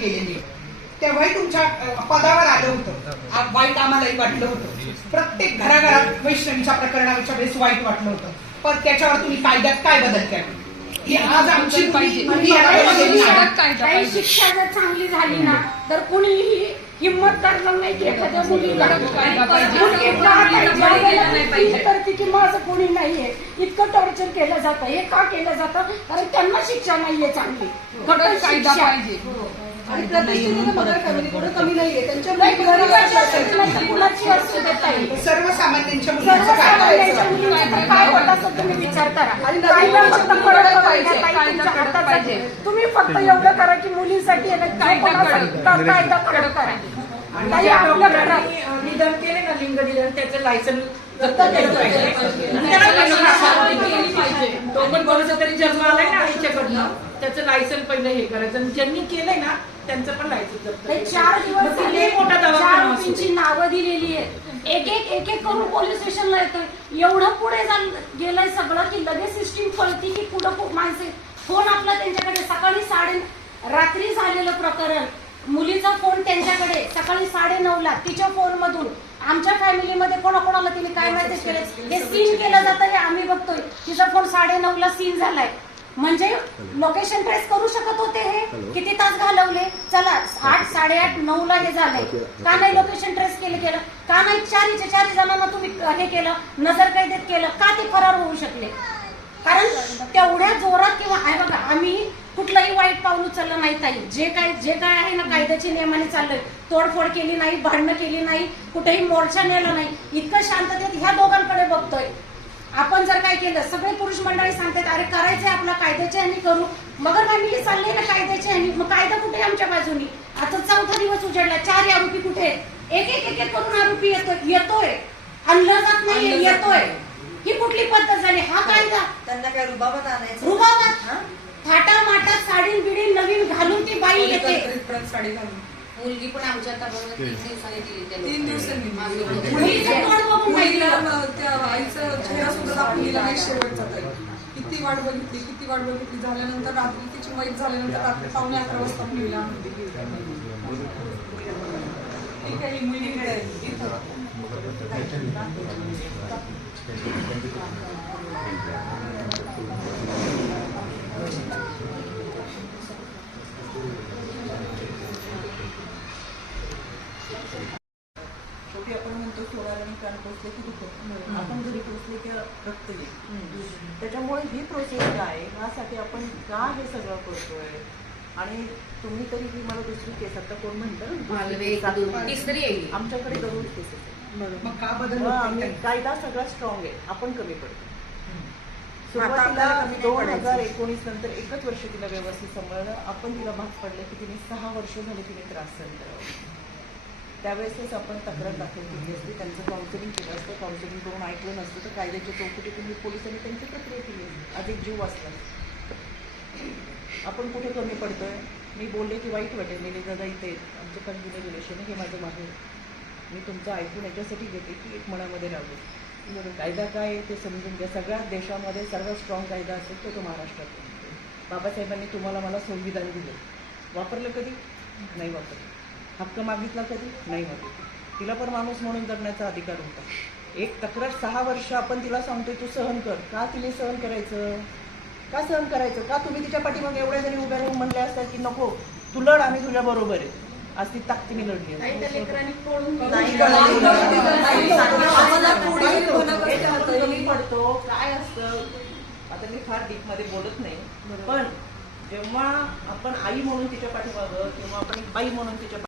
केलेली आहे. तेव्हाही तुमच्या पदावर आलं होतं, वाईट आम्हालाही वाटलं होतं. प्रत्येक घराघरात वैष्णवीच्या प्रकरणाच्या वेळेस वाईट वाटलं होतं. पण त्याच्यावर तुम्ही कायद्यात काय बदल केला? ही आज आमची काही शिक्षा जर चांगली झाली ना तर कुणीही हिंमत करणार नाही की एखाद्या मुलीला करते की माझं कोणी नाहीये. इतकं टॉर्चर केलं जातं. हे का केलं जातं? कारण त्यांना शिक्षा नाहीये चांगली. कायदा पाहिजे आणि प्रतिष्ठेने मदर फॅमिली थोडं कमी नाहीये त्यांच्या सर्वसामान्यांच्या काय होत असं तुम्ही विचार करा. तुम्ही फक्त एवढं करा की मुलींसाठी कायदा कडक करा. आपल्या घरात निधन केले ना, लिंग निधन, त्याचं लायसन जप्त केलं पाहिजे. तो पण कोणाचा तरी जन्म आलाय ना आईच्याकडनं, त्याचं लायसन पहिलं हे करायचं. ज्यांनी केलंय ना त्यांचं पण लायसन जप्त. 4 दिवस मोठा दवाखान्याची नावं दिलेली आहेत. एक एक करून पोलीस स्टेशनला येतोय. एवढं पुढे गेलंय सगळं की लगेच सिस्टीम कळती की पुढं माणसे. फोन आपला त्यांच्याकडे सकाळी रात्री झालेलं प्रकरण, मुलीचा फोन त्यांच्याकडे सकाळी 9:30ला तिच्या फोन मधून आमच्या फॅमिलीमध्ये कोणाकोणाला तिने काय मेसेज केले हे सीन केलं जातं हे आम्ही बघतोय. तिचा फोन 9:30ला सीन झालाय. म्हणजे लोकेशन ट्रेस करू शकत होते. हे किती तास घालवले? चला 8, 8:30, 9ला हे झालंय. का नाही लोकेशन ट्रेस केलं? का नाही 4 जणांना तुम्ही हे केलं, नजर कैदेत केलं? का ते फरार होऊ शकले? कारण तेवढ्या जोरात किंवा आहे बघा, आम्ही कुठलंही वाईट पाऊल उचललं नाही ताई. जे काय आहे ना कायद्याच्या नियमाने चाललंय. तोडफोड केली नाही, भांडणं केली नाही, कुठेही मोर्चा नेला नाही. इतकं शांततेत ह्या दोघांकडे बघतोय. आपण जर काय केलं, सगळे पुरुष मंडळी सांगतात अरे करायचंय आपला कायद्याच्या ह्यानी करू. मगर फॅमिली चालली ना कायद्याच्या ह्यानी. मग कायदा कुठे आमच्या बाजूनी? आता 4था दिवस उजाडला. 4 आरोपी कुठे आहेत? एक करून आरोपी येतोय. आणलं जात नाही, येतोय. ही कुठली पद्धत झाली? हा कायदा त्यांना काय रुबाबात आणायचं? रुबाबात थाटा माटात साडी बिडी नवीन घालून ती बाई येते. साडी घालून मुलगी पण आमच्या आता 3 दिवसांनी दिली. 3 दिवसांनी त्या आईचं चेहरा सुद्धा आपण दिला नाही शेवटचा तरी. किती वाट बघितली झाल्यानंतर रात्री तिची वाईट झाल्यानंतर रात्री 11:15 वाजता मुलीला ठीक आहे. ही मुलगी शेवटी आपण म्हणतो सोळाला आणि कान पोचले की दुखत, आपण जरी पोचले की रक्त येईल. त्याच्यामुळे ही प्रोसेस काय, ह्यासाठी आपण का हे सगळं करतोय. आणि तुम्ही तरी ही मला दुसरी केस आता कोण म्हणतं तिसरी आहे आमच्याकडे दररोज केसेस आहे. मग का बदल? कायदा सगळा स्ट्रॉंग आहे, आपण कमी पडतो. सुरुवातीला 2019 नंतर 1च वर्ष तिला व्यवस्थित सांभाळलं. आपण तिला भाग पडले की तिने 6 वर्ष झाले तिने त्रास सहन करावा. त्यावेळेसच आपण तक्रार दाखल केली असती, त्यांचं काउन्सिलिंग केलं असतं. काउन्सिलिंग करून ऐकलं नसतं तर कायद्याच्या चौकटीतून पोलिसांनी त्यांची प्रक्रिया केली असती. आज एक जीव वाचला. आपण कुठे कमी पडतोय? मी बोलले की वाईट वाटेल. निलेश दादा इथे आमचं कॉन्ग्रॅच्युलेशन हे माझं मागे. मी तुमचं ऐकून याच्यासाठी घेते की एक मनामध्ये राहू. कायदा काय आहे ते समजून घ्या. सगळ्या देशामध्ये सर्वात स्ट्रॉंग कायदा असेल तो महाराष्ट्रात. बाबासाहेबांनी तुम्हाला मला संविधान दिलं. वापरलं कधी? नाही वापरलं. हक्क मागितला कधी? नाही मागितला. तिला पण माणूस म्हणून जगण्याचा अधिकार होता. एक तक्रार 6 वर्ष आपण तिला सांगतोय तू सहन कर. का तिने सहन करायचं? का सहन करायचं? का तुम्ही तिच्या पाठीमागे एवढ्या जरी उभ्या राहून म्हणले असतात की नको तू लढ, आम्ही तुझ्या बरोबर आहे. आज ती ताकदीने लढली. पडतो काय असतं आता मी फार डीप मध्ये बोलत नाही. पण जेव्हा आपण आई म्हणून तिच्या पाठीमागं किंवा आपण एक बाई म्हणून तिच्या